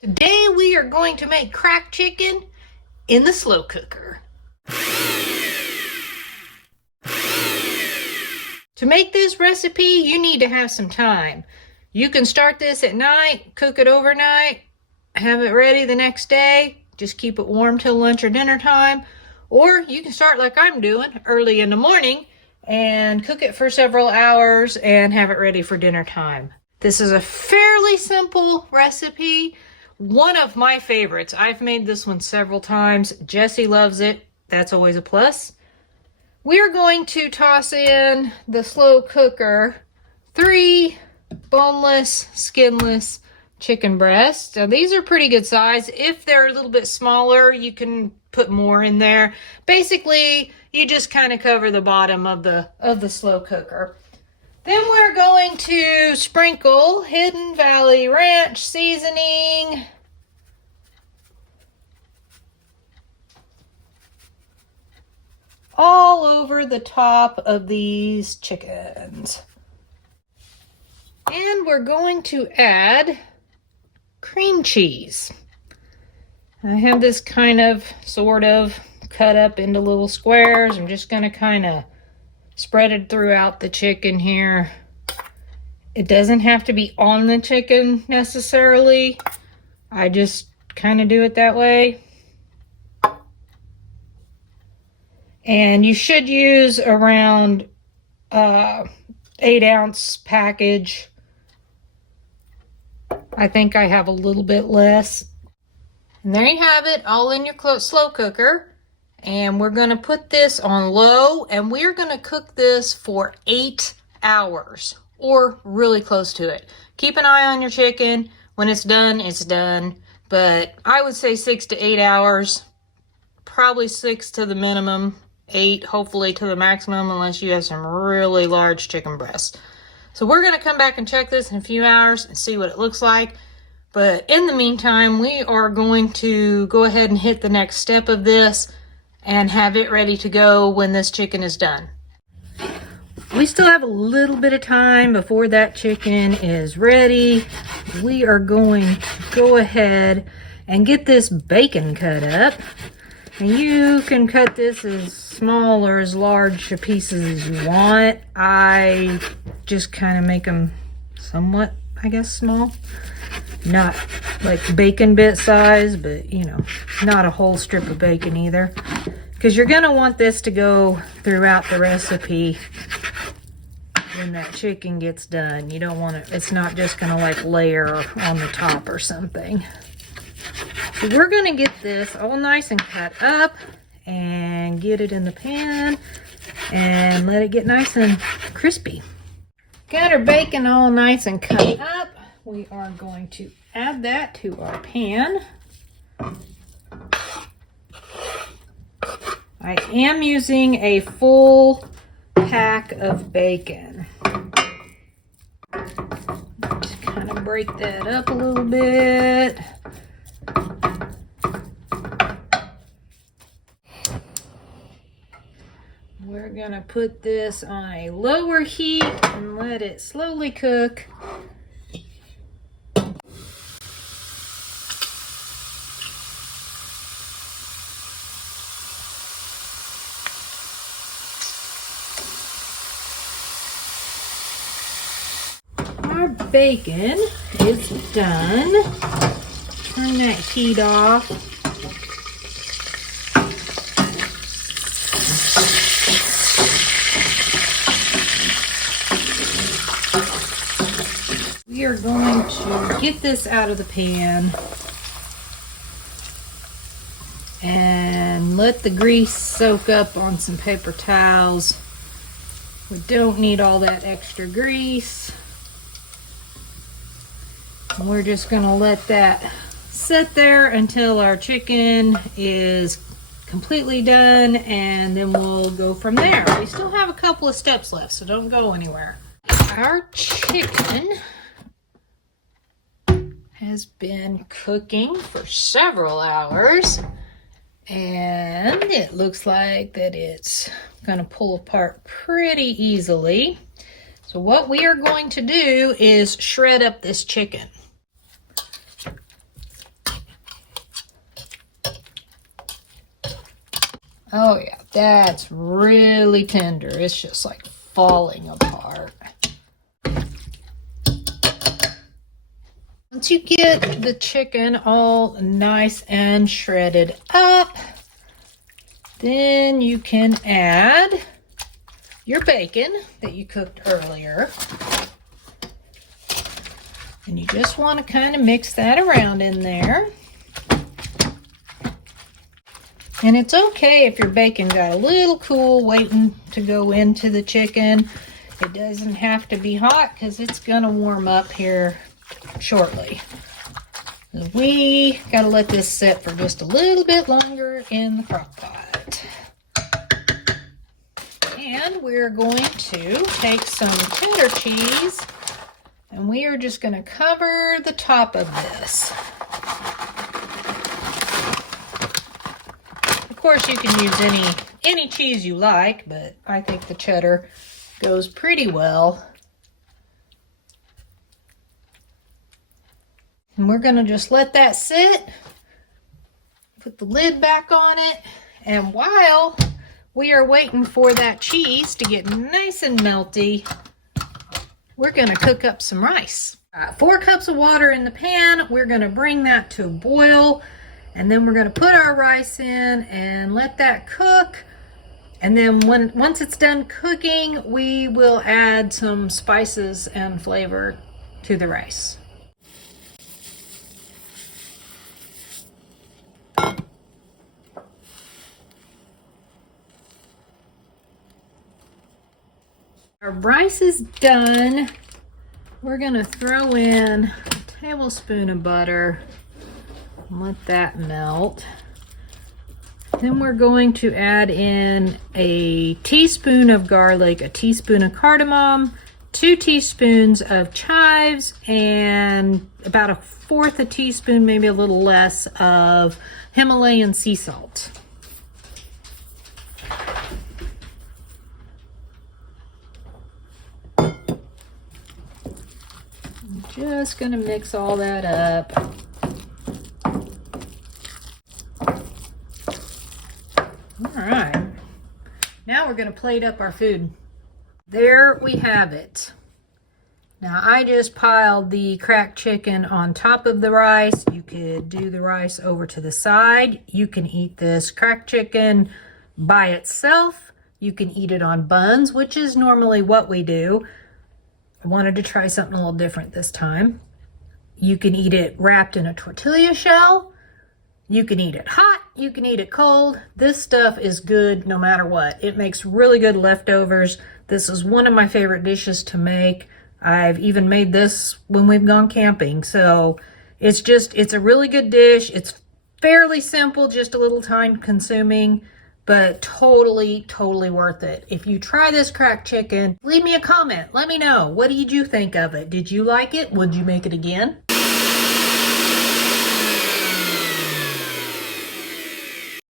Today we are going to make cracked chicken in the slow cooker. To make this recipe, you need to have some time. You can start this at night, cook it overnight, have it ready the next day, just keep it warm till lunch or dinner time, or you can start like I'm doing early in the morning and cook it for several hours and have it ready for dinner time. This is a fairly simple recipe. One of my favorites. I've made this one several times. Jesse loves it. That's always a plus. We're going to toss in the slow cooker 3 boneless, skinless chicken breasts. Now these are pretty good size. If they're a little bit smaller, you can put more in there. Basically, you just kind of cover the bottom of the slow cooker. Then we're going to sprinkle Hidden Valley Ranch seasoning. All over the top of these chickens. And we're going to add cream cheese. I have this kind of, sort of, cut up into little squares. I'm just going to kind of spread it throughout the chicken here. It doesn't have to be on the chicken necessarily. I just kind of do it that way. And you should use around 8-ounce package. I think I have a little bit less. And there you have it, all in your slow cooker. And we're going to put this on low, and we're going to cook this for 8 hours, or really close to it. Keep an eye on your chicken. When it's done, it's done. But I would say 6 to 8 hours, probably 6 to the minimum, 8 hopefully to the maximum, unless you have some really large chicken breasts. So we're going to come back and check this in a few hours and see what it looks like. But in the meantime, we are going to go ahead and hit the next step of this and have it ready to go when this chicken is done. We still have a little bit of time before that chicken is ready. We are going to go ahead and get this bacon cut up. And you can cut this as small or as large a pieces as you want. I just kind of make them somewhat, I guess, small. Not like bacon bit size, but you know, not a whole strip of bacon either. Because you're going to want this to go throughout the recipe when that chicken gets done. You don't want it, it's not just going to like layer on the top or something. So we're going to get this all nice and cut up and get it in the pan and let it get nice and crispy. Got our bacon all nice and cut up. We are going to add that to our pan. I am using a full pack of bacon. Just kind of break that up a little bit. We're going to put this on a lower heat and let it slowly cook. Our bacon is done. Turn that heat off. We are going to get this out of the pan and let the grease soak up on some paper towels. We don't need all that extra grease. We're just going to let that sit there until our chicken is completely done, and then we'll go from there. We still have a couple of steps left, so don't go anywhere. Our chicken has been cooking for several hours, and it looks like that it's going to pull apart pretty easily. So what we are going to do is shred up this chicken. Oh yeah, that's really tender. It's just like falling apart. Once you get the chicken all nice and shredded up, then you can add your bacon that you cooked earlier. And you just want to kind of mix that around in there. And it's okay if your bacon got a little cool waiting to go into the chicken. It doesn't have to be hot because it's going to warm up here shortly. We got to let this sit for just a little bit longer in the crock pot. And we're going to take some cheddar cheese and we are just going to cover the top of this. Of course, you can use any cheese you like, but I think the cheddar goes pretty well. And we're going to just let that sit, put the lid back on it, and while we are waiting for that cheese to get nice and melty, we're going to cook up some rice. 4 cups of water in the pan. We're going to bring that to a boil. And then we're going to put our rice in and let that cook. And then once it's done cooking, we will add some spices and flavor to the rice. Our rice is done. We're going to throw in a tablespoon of butter. Let that melt. Then we're going to add in a teaspoon of garlic, a teaspoon of cardamom, 2 teaspoons of chives, and about 1/4 a teaspoon, maybe a little less, of Himalayan sea salt. I'm just going to mix all that up. All right, now we're going to plate up our food. There we have it. Now I just piled the cracked chicken on top of the rice. You could do the rice over to the side. You can eat this cracked chicken by itself. You can eat it on buns, which is normally what we do. I wanted to try something a little different this time. You can eat it wrapped in a tortilla shell. You can eat it hot, you can eat it cold. This stuff is good no matter what. It makes really good leftovers. This is one of my favorite dishes to make. I've even made this when we've gone camping. So it's a really good dish. It's fairly simple, just a little time consuming, but totally worth it. If you try this cracked chicken, leave me a comment. Let me know. What did you think of it? Did you like it? Would you make it again?